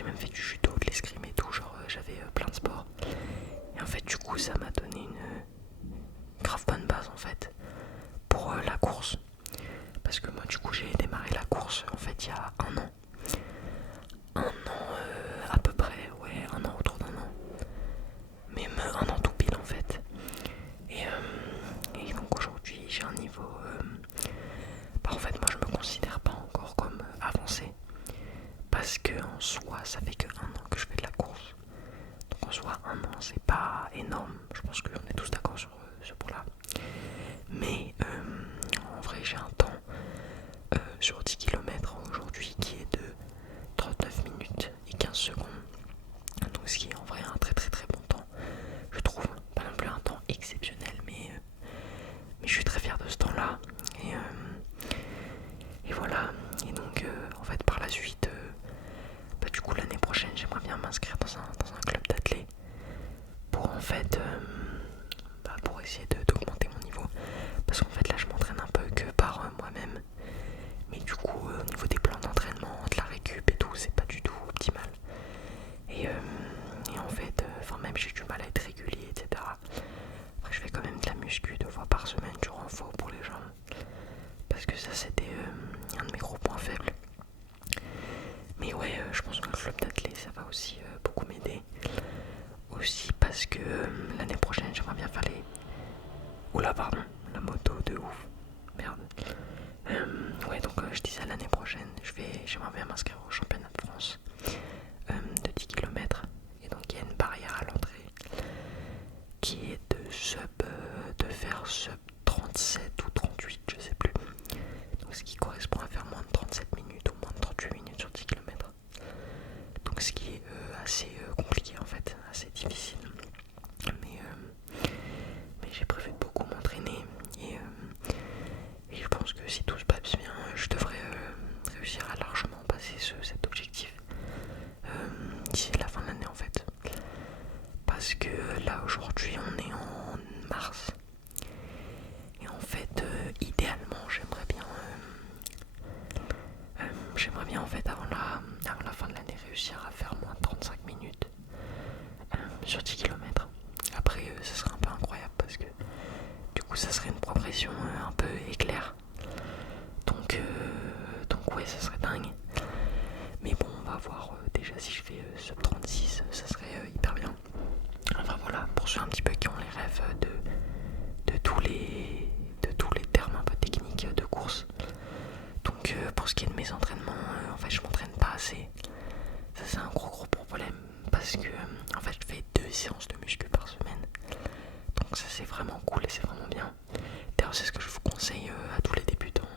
j'ai même fait du judo, de l'escrime et tout, genre j'avais plein de sports. Et en fait du coup ça m'a donné une grave bonne base en fait pour la course. Parce que moi du coup j'ai démarré la course en fait il y a un an. Un an à peu près, ouais, un an, autour d'un an. Même un an tout pile en fait. Et donc aujourd'hui j'ai un niveau... en fait moi je me considère pas encore comme avancé. Parce que en soi ça fait que un an que je fais de la course. Donc en soi un an c'est pas énorme. Je pense qu'on est tous d'accord sur ce point-là. Mais en vrai j'ai un temps sur 10 km aujourd'hui qui est de 39 minutes et 15 secondes. Donc ce qui est en vrai un très très très bon temps. Je trouve pas non plus un temps exceptionnel, mais je suis très fier de ce temps-là. Et voilà. Et donc en fait par la suite, du coup l'année prochaine j'aimerais bien m'inscrire dans un club d'athlètes pour en fait pour essayer d'augmenter mon niveau. Parce qu'en fait là je m'entraîne un peu que par moi-même. Mais du coup au niveau des plans d'entraînement, de la récup et tout, c'est pas du tout optimal. Et en fait, même j'ai du mal à être régulier, etc. Après je fais quand même de la muscu 2 fois par semaine du renfort pour les jambes. Parce que ça c'était un de mes gros points faibles. Mais ouais, je pense que le club d'athlètes ça va aussi beaucoup m'aider. Aussi parce que l'année prochaine j'aimerais bien faire les... Oula pardon, la moto de ouf. Merde. Ouais donc je disais l'année prochaine j'aimerais bien m'inscrire au championnat de France de 10 km. Et donc il y a une barrière à l'entrée qui est de faire sub 37 ou 38, je sais plus. Donc ce qui correspond à faire moins de 37 minutes ou moins de 38 minutes sur 10 km. Donc ce qui est assez compliqué en fait, assez difficile. Mais j'ai prévu de beaucoup m'entraîner et je pense que si tout se passe bien, je devrais réussir à largement passer cet objectif d'ici la fin de l'année en fait. Parce que là aujourd'hui on est en mars et en fait idéalement j'aimerais bien en fait avant la fin de l'année réussir à faire moins de 35 minutes sur 10 km. Après ça serait un peu incroyable parce que du coup ça serait une progression un peu éclair. Donc ouais ça serait dingue. Mais bon on va voir déjà si je fais sub 36 ça serait hyper bien. Enfin voilà, pour ceux un petit peu qui ont les rêves de tous les termes un peu techniques de course. Donc pour ce qui est de mes entraînements, en fait je m'entraîne pas assez. Ça c'est un gros problème parce que en fait je fais 2 séances de muscu par semaine. Donc ça c'est vraiment cool et c'est vraiment bien. D'ailleurs c'est ce que je vous conseille à tous les débutants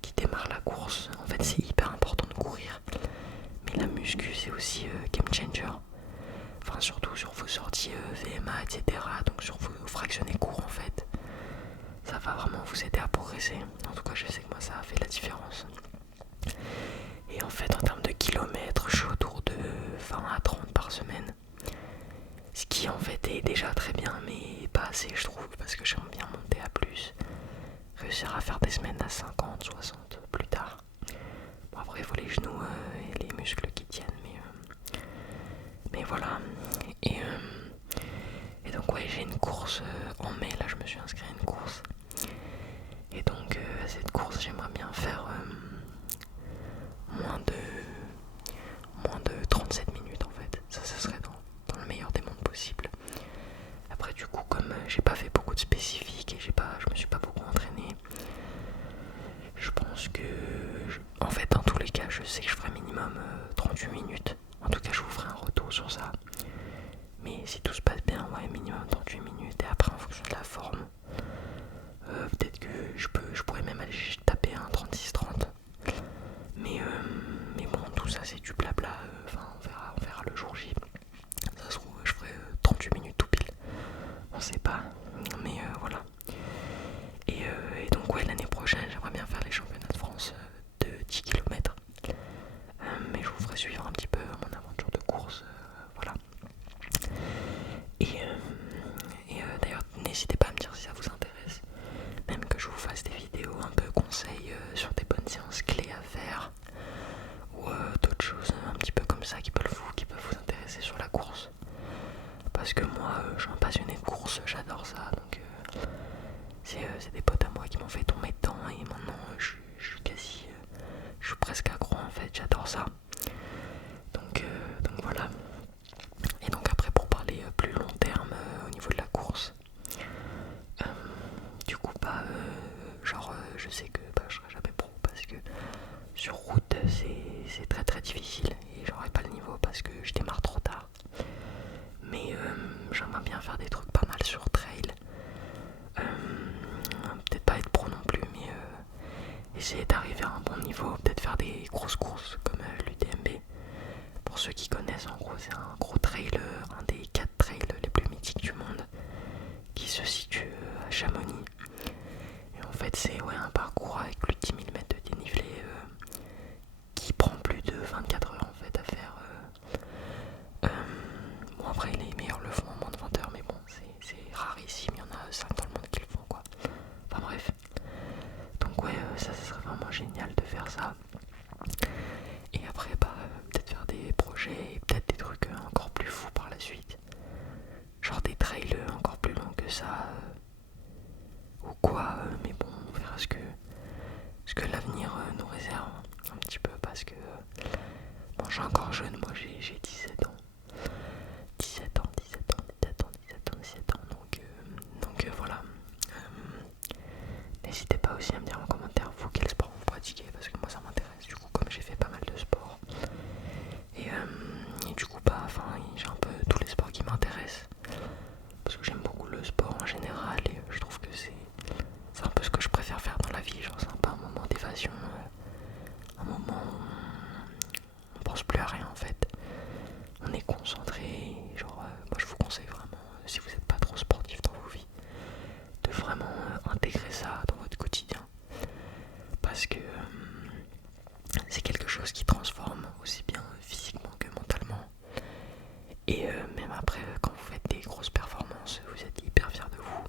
qui démarrent la course. En fait c'est hyper important de courir. Mais la muscu c'est aussi game changer. Enfin surtout sur vos sorties VMA etc. Donc sur vos fractionnés courts en fait. Ça va vraiment vous aider à progresser. En tout cas je sais que moi ça a fait la différence. Et en fait en termes de kilomètres je suis autour de 20 à 30 par semaine. Ce qui en fait est déjà très bien mais pas assez je trouve. Parce que j'aime bien monter à plus. Réussir à faire des semaines à 50, 60 plus tard. Bon après il faut les genoux et les muscles qui tiennent mais voilà. Et donc ouais j'ai une course en mai là je me suis inscrit à une course. Et donc à cette course j'aimerais bien faire moins de 37 minutes en fait. Ça serait dans le meilleur des mondes possible. Après du coup comme j'ai pas fait beaucoup de spécifiques et je me suis pas beaucoup entraîné, je pense que en fait dans tous les cas je sais que je ferai minimum 38 minutes. En tout cas je vous ferai un retour sur ça. Mais si tout se passe bien, ouais minimum 38 minutes. Et après en fonction de la forme, peut-être que je pourrais même aller taper un 36-30. Mais bon tout ça c'est du blabla. Enfin on verra le jour J. Ça se trouve je ferai 38 minutes tout pile. On sait pas. Mais voilà. Et donc ouais l'année prochaine j'aimerais bien faire les championnats de France de 10 km. Mais je vous ferai suivre un petit peu mon aventure de course. Voilà. Et d'ailleurs n'hésitez pas à me dire si ça vous intéresse. Même que je vous fasse des vidéos un peu conseils parce que sur route c'est très très difficile et j'aurais pas le niveau parce que je démarre trop tard. Mais j'aimerais bien faire des trucs pas mal sur trail. Peut-être pas être pro non plus, mais essayer d'arriver à un bon niveau, peut-être faire des grosses courses comme l'UTMB. Pour ceux qui connaissent, en gros c'est un gros trail, un des 4 trails les plus mythiques du monde, qui se situe à Chamonix. Et en fait c'est un parcours avec plus de 10 000 mètres de dénivelé qui prend plus de 24 heures en fait à faire. Bon après les meilleurs le font en moins de 20 heures, mais bon c'est rarissime, il y en a 5 dans le monde qui le font quoi. Enfin bref. Donc ça serait vraiment génial de faire ça. Et après peut-être faire des projets et peut-être des trucs encore plus fous par la suite. Genre des trails encore plus longs que ça. Ou quoi, mais bon on verra ce que l'avenir nous réserve un petit peu parce que bon, je suis encore jeune, moi j'ai 17 ans. 17 ans, 17 ans, 17 ans, 17 ans, 17 ans, donc voilà. N'hésitez pas aussi à me dire en commentaire vous quel sport vous pratiquez parce que moi ça m'intéresse du coup comme j'ai fait pas mal de sport. Et du coup j'ai un peu tous les sports qui m'intéressent. Parce que j'aime beaucoup le sport en général et je trouve que c'est un peu ce que je préfère faire dans la vie, genre c'est un peu un moment d'évasion, un moment où on pense plus à rien en fait. On est concentré, genre moi je vous conseille vraiment, si vous n'êtes pas trop sportif dans vos vies, de vraiment intégrer ça dans votre quotidien. Parce que c'est quelque chose qui transforme aussi bien physiquement que mentalement. Et même après, quand vous faites des grosses performances, vous êtes hyper fier de vous.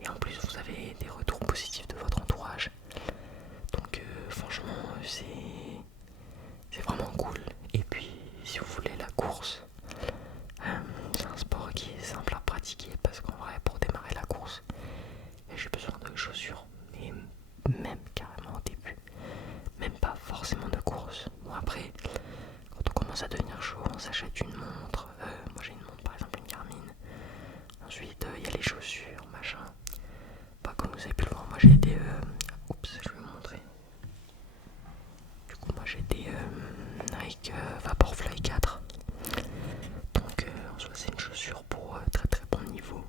Et en plus, vous avez des retours positifs de votre entourage. Donc franchement, c'est vraiment cool. Et puis, si vous voulez la course, c'est un sport qui est simple à pratiquer. Parce qu'en vrai, pour démarrer la course, j'ai besoin de chaussures. Mais même carrément au début. Même pas forcément de course. Bon après, quand on commence à devenir chaud, on s'achète une montre. Moi j'ai une montre par exemple, une Garmin. Ensuite il y a les chaussures, machin. Pas comme vous avez pu le voir, moi j'ai des... Oups, je vais vous montrer. Du coup moi j'ai des Nike Vaporfly 4. Donc en soi c'est une chaussure pour très très bon niveau.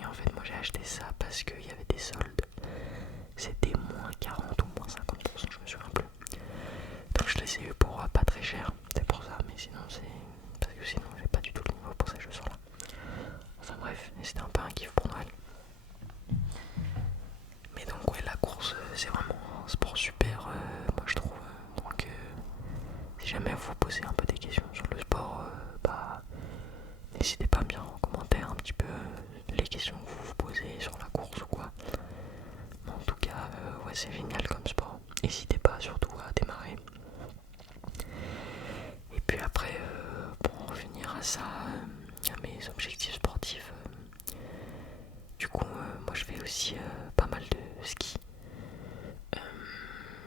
Et en fait moi j'ai acheté ça parce qu'il y avait des soldes. C'était moins 40 ou moins 50%, je me souviens plus. Donc je l'ai essayé pour pas très cher, c'est pour ça, mais sinon c'est... Parce que sinon j'ai pas du tout le niveau pour ces chaussures là. Enfin bref, c'était un peu un kiff pour Noël. Mais donc la course c'est vraiment un sport super, moi je trouve. Donc si jamais vous vous posez un peu des questions sur le sport, n'hésitez pas à me dire en commentaire un petit peu les questions que vous vous posez sur la course ou quoi. Mais en tout cas, c'est génial comme sport. N'hésitez pas surtout à démarrer. Et puis après, pour revenir à ça, à mes objectifs sportifs, du coup, moi je fais aussi pas mal de ski.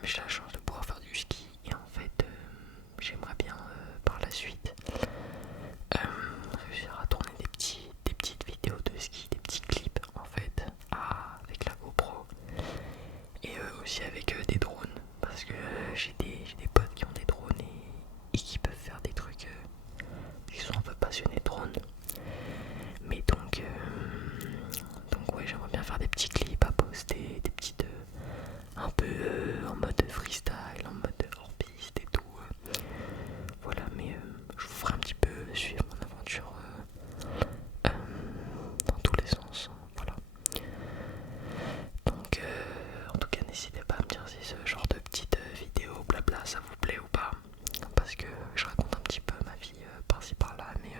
J'ai la chance de pouvoir faire du ski et en fait, j'aimerais bien par la suite réussir à tourner des petites vidéos de ski, des petits clips en fait, avec la GoPro et aussi avec des drones parce que j'ai des potes qui ont des drones et qui peuvent faire des trucs, qui sont un peu passionnés de drones. Mais donc ouais, j'aimerais bien faire des petits clips à poster, des petites un peu en mode freestyle, en mode hors piste et tout. Voilà, mais je vous ferai un petit peu suivre mon aventure dans tous les sens. Voilà. Donc en tout cas n'hésitez pas à me dire si ce genre de petites vidéos blabla ça vous plaît ou pas. Parce que je raconte un petit peu ma vie par-ci par-là, mais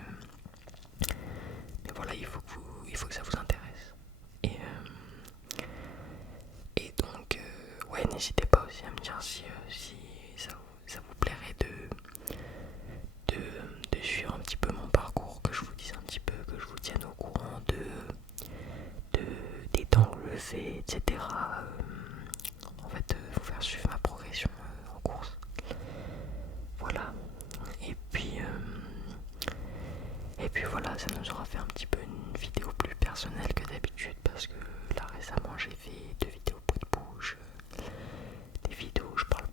voilà, il faut que ça vous intéresse. Et donc, n'hésitez pas aussi à me dire si ça vous plairait de suivre un petit peu mon parcours, que je vous dise un petit peu, que je vous tienne au courant des temps que je fais, etc. En fait, vous faire suivre ma progression en course. Voilà. Et puis voilà, ça nous aura fait un petit peu une vidéo plus personnelle que d'habitude parce que là récemment j'ai fait 2 vidéos bruit de bouche, des vidéos où je parle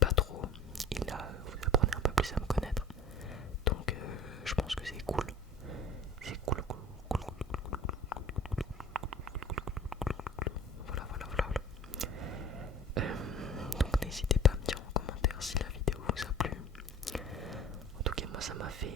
ça m'a fait